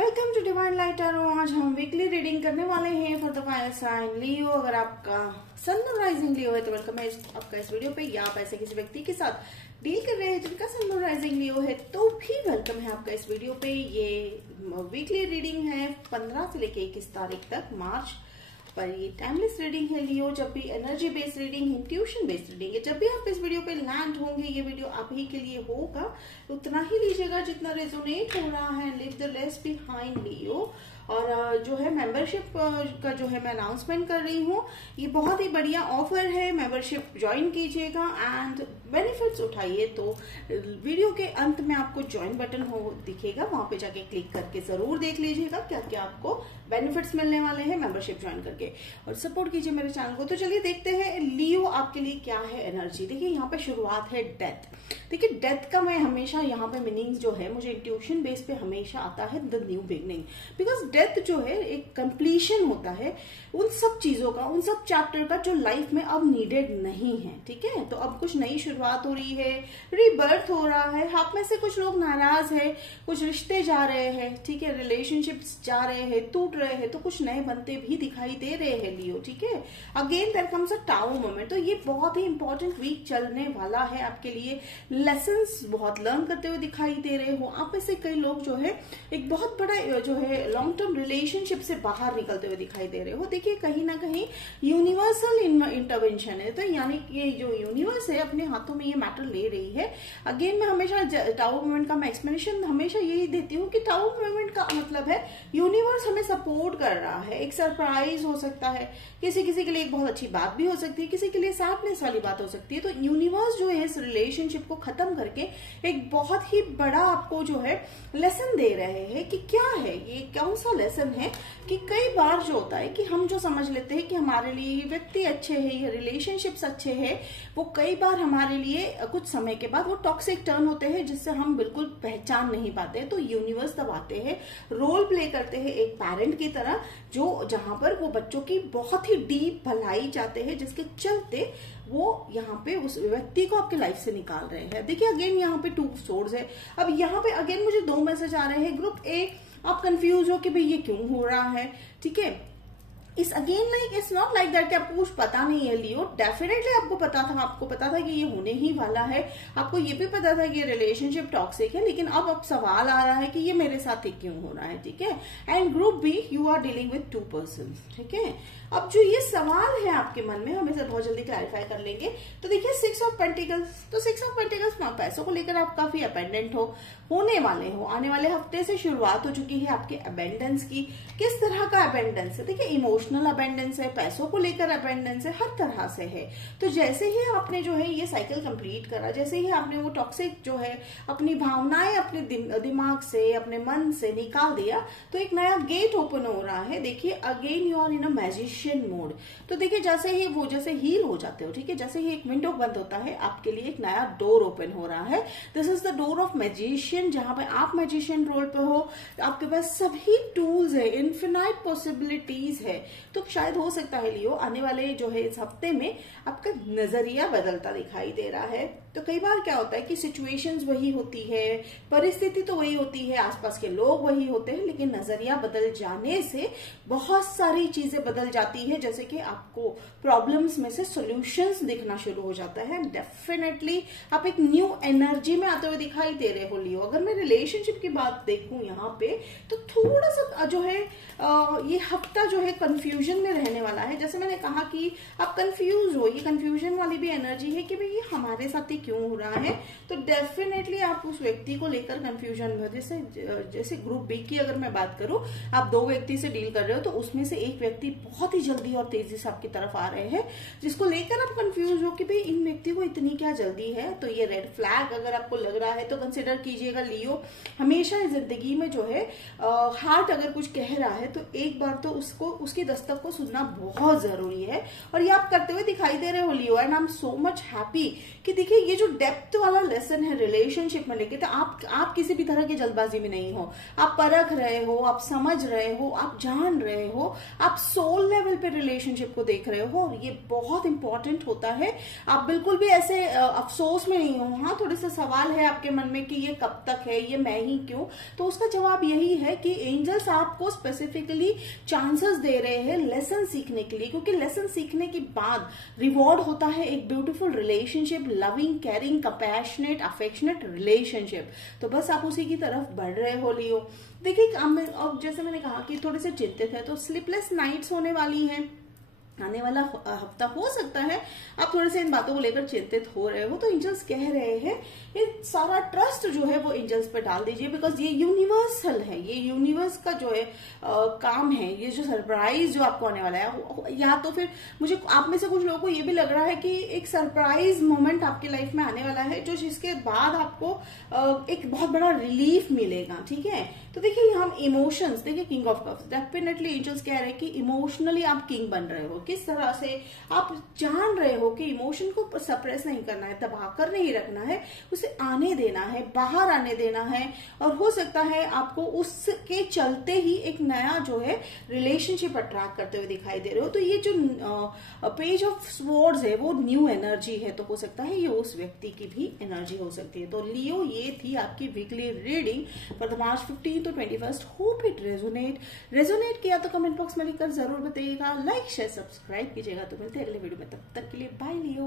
Welcome to divine light tarot. आज हम weekly reading करने वाले हैं for the fire sign Leo. अगर आपका सन राइजिंग लियो है तो वेलकम है आपका इस वीडियो पे, या आप ऐसे किसी व्यक्ति के साथ डील कर रहे हैं जिनका सन राइजिंग लियो है तो भी वेलकम है आपका इस वीडियो पे। ये वीकली रीडिंग है 15 से लेके 21 तारीख तक मार्च पर। ये टाइमलेस रीडिंग है लियो। जब भी एनर्जी बेस्ड रीडिंग है, ट्यूशन बेस्ड रीडिंग है, जब भी आप इस वीडियो पे लैंड होंगे ये वीडियो आप ही के लिए होगा। उतना ही लीजिएगा जितना रेजोनेट हो रहा है। लिव द लेस बिहाइंड लियो। और जो है मेंबरशिप का जो है मैं अनाउंसमेंट कर रही हूँ। ये बहुत ही बढ़िया ऑफर है, मेंबरशिप ज्वाइन कीजिएगा एंड बेनिफिट्स उठाइए। तो वीडियो के अंत में आपको ज्वाइन बटन दिखेगा, वहां पे जाके क्लिक करके जरूर देख लीजिएगा क्या क्या आपको बेनिफिट्स मिलने वाले हैं मेंबरशिप ज्वाइन करके, और सपोर्ट कीजिए मेरे चैनल को। तो चलिए देखते हैं लियो आपके लिए क्या है एनर्जी। देखिए यहाँ पे शुरुआत है डेथ। देखिए डेथ का मैं हमेशा यहाँ पे मीनिंग जो है मुझे ट्यूशन बेस पे हमेशा आता है the new beginning. Because death जो है एक कंप्लीशन होता है उन सब चीजों का, उन सब चैप्टर का जो लाइफ में अब नीडेड नहीं है। ठीक है, तो अब कुछ नई शुरुआत हो रही है, रीबर्थ हो रहा है। आप में से कुछ लोग नाराज है, कुछ रिश्ते जा रहे हैं, ठीक है, रिलेशनशिप्स जा रहे हैं, टूट रहे हैं, तो कुछ नए बनते भी दिखाई दे रहे हैं लियो। ठीक है, again there comes a tower moment. तो ये बहुत ही इंपॉर्टेंट वीक चलने वाला है आपके लिए। लेसन्स बहुत लर्न करते हुए दिखाई दे रहे हो। आप में से कई लोग जो है एक बहुत बड़ा जो है लॉन्ग टर्म रिलेशनशिप से बाहर निकलते हुए दिखाई दे रहे हो। देखिए कहीं ना कहीं यूनिवर्सल इंटरवेंशन है, तो यानी कि ये जो यूनिवर्स है अपने हाथों में ये मैटर ले रही है। अगेन मैं हमेशा टावर मूवमेंट का मैं एक्सप्लेनेशन हमेशा यही देती हूँ कि टावर मूवमेंट का मतलब है यूनिवर्स हमें सपोर्ट कर रहा है। एक सरप्राइज हो सकता है, किसी किसी के लिए एक बहुत अच्छी बात भी हो सकती है, किसी के लिए सैडनेस वाली बात हो सकती है। तो यूनिवर्स जो है इस रिलेशनशिप को खत्म करके एक बहुत ही बड़ा आपको जो है लेसन दे रहे हैं कि क्या है ये, कौन सा लेसन है कि कई बार जो होता है कि हम जो समझ लेते हैं कि हमारे लिए व्यक्ति अच्छे हैं, ये रिलेशनशिप्स अच्छे हैं, वो कई बार हमारे लिए कुछ समय के बाद वो टॉक्सिक टर्न होते हैं जिससे हम बिल्कुल पहचान नहीं पाते। तो यूनिवर्स तब आते हैं, रोल प्ले करते हैं एक पेरेंट की तरह, जो जहां पर वो बच्चों की बहुत ही डीप भलाई चाहते हैं, जिसके चलते वो यहाँ पे उस व्यक्ति को आपके लाइफ से निकाल रहे हैं। देखिए अगेन यहाँ पे 2 सोर्स है। अब यहाँ पे अगेन मुझे 2 मैसेज आ रहे हैं। ग्रुप ए, आप कंफ्यूज हो कि भाई ये क्यों हो रहा है। ठीक है, इस again like it's not like that कि आपको कुछ पता नहीं है लियो। डेफिनेटली आपको पता था कि ये होने ही वाला है। आपको ये भी पता था कि ये रिलेशनशिप टॉक्सिक है, लेकिन अब सवाल आ रहा है कि ये मेरे साथ ही क्यों हो रहा है। ठीक है, and group B, you are dealing with 2 person. ठीक है, अब जो ये सवाल है आपके मन में हम इसे बहुत जल्दी क्लैरिफाई कर लेंगे। तो देखिए 6 ऑफ पेंटिकल्स, तो 6 ऑफ पेंटिकल्स पैसों को लेकर आप काफी अबेंडेंट होने वाले हो। आने वाले हफ्ते से शुरुआत हो चुकी है आपके अबेंडेंस की। किस तरह का अबेंडेंस है? देखिए इमोशनल अबेंडेंस है, पैसों को लेकर अबेंडेंस है, हर तरह से है। तो जैसे ही आपने जो है ये साइकिल कंप्लीट करा, जैसे ही आपने वो टॉक्सिक जो है अपनी भावनाएं अपने दिमाग से, अपने मन से निकाल दिया, तो एक नया गेट ओपन हो रहा है। देखिए again you are in a magician mode. तो देखिए जैसे ही वो जैसे हील हो जाते हो, ठीक है, जैसे ही एक विंडो बंद होता है आपके लिए एक नया डोर ओपन हो रहा है। This is the door of magician, जहां पे आप मैजिशियन रोल पे हो, आपके पास सभी टूल्स है, इन्फिनाइट पॉसिबिलिटीज है। तो शायद हो सकता है लियो आने वाले जो है इस हफ्ते में आपका नजरिया बदलता दिखाई दे रहा है। तो कई बार क्या होता है कि सिचुएशंस वही होती है, परिस्थिति तो वही होती है, आसपास के लोग वही होते हैं, लेकिन नजरिया बदल जाने से बहुत सारी चीजें बदल जाती है। जैसे कि आपको प्रॉब्लम्स में से सॉल्यूशंस दिखना शुरू हो जाता है। डेफिनेटली आप एक न्यू एनर्जी में आते हुए दिखाई दे रहे हो लियो। अगर मैं रिलेशनशिप की बात देखूं यहाँ पे, तो थोड़ा सा जो है ये हफ्ता जो है कंफ्यूजन में रहने वाला है। जैसे मैंने कहा कि आप कंफ्यूज हो, ये कंफ्यूजन वाली भी एनर्जी है कि भाई ये हमारे साथ ही क्यों हो रहा है। तो डेफिनेटली आप उस व्यक्ति को लेकर कंफ्यूजन में, जैसे ग्रुप बी की अगर मैं बात करूं, आप 2 व्यक्ति से डील कर रहे हो, तो उसमें से एक व्यक्ति बहुत ही जल्दी और तेजी से आपकी तरफ आ रहे हैं, जिसको लेकर आप कंफ्यूज हो कि भाई इन व्यक्ति को इतनी क्या जल्दी है। तो ये रेड फ्लैग अगर आपको लग रहा है तो कंसिडर कीजिएगा लियो। हमेशा जिंदगी में जो है हार्ट अगर कुछ कह रहा है तो एक बार तो उसकी दस्तक को सुनना बहुत जरूरी है, और ये आप करते हुए दिखाई दे रहे हो Leo. And I am so much happy कि देखिए ये जो डेप्थ वाला लेसन है रिलेशनशिप में लेके, तो आप किसी भी तरह की जल्दबाजी में नहीं हो, आप परख रहे हो, आप समझ रहे हो, आप जान रहे हो, आप सोल लेवल पे रिलेशनशिप को देख रहे हो, और ये बहुत इंपॉर्टेंट होता है। आप बिल्कुल भी ऐसे अफसोस में नहीं हो। हाँ, थोड़े से सवाल है आपके मन में कि ये कब तक है, ये मैं ही क्यों, तो उसका जवाब यही है कि एंजल्स आपको स्पेसिफिकली चांसेस दे रहे हैं लेसन सीखने के लिए, क्योंकि लेसन सीखने के बाद रिवॉर्ड होता है एक beautiful relationship, loving, caring, compassionate, affectionate relationship. तो बस आप उसी की तरफ बढ़ रहे हो लियो। देखिए, अब जैसे मैंने कहा कि थोड़े से चिंतित है, तो स्लीपलेस नाइट्स होने वाली हैं। आने वाला हफ्ता हो सकता है आप थोड़े से इन बातों को लेकर चिंतित हो रहे हो, तो एंजल्स कह रहे हैं ये सारा ट्रस्ट जो है वो एंजल्स पे डाल दीजिए, बिकॉज ये यूनिवर्सल है, ये यूनिवर्स का जो है काम है। ये जो सरप्राइज जो आपको आने वाला है, या तो फिर मुझे आप में से कुछ लोगों को ये भी लग रहा है कि एक सरप्राइज मोमेंट आपकी लाइफ में आने वाला है, जो जिसके बाद आपको एक बहुत बड़ा रिलीफ मिलेगा। ठीक है, तो देखिए हम इमोशंस, देखिए king of cups, definitely angels कह रहे हैं कि इमोशनली आप किंग बन रहे हो। किस तरह से आप जान रहे हो कि इमोशन को सप्रेस नहीं करना है, दबाकर नहीं रखना है, उसे आने देना है, बाहर आने देना है, और हो सकता है आपको उसके चलते ही एक नया जो है रिलेशनशिप अट्रैक्ट करते हुए दिखाई दे रहे हो। तो ये जो पेज ऑफ स्वॉर्ड्स है वो न्यू एनर्जी है, तो हो सकता है ये उस व्यक्ति की भी एनर्जी हो सकती है। तो लियो, ये थी आपकी weekly reading for the March 15 to 21। Hope it resonate किया तो कमेंट बॉक्स में लिखकर जरूर बताइएगा, लाइक शेयर सब्सक्राइब कीजिएगा। तो मिलते हैं अगले वीडियो में, तब तक के लिए बाय लियो।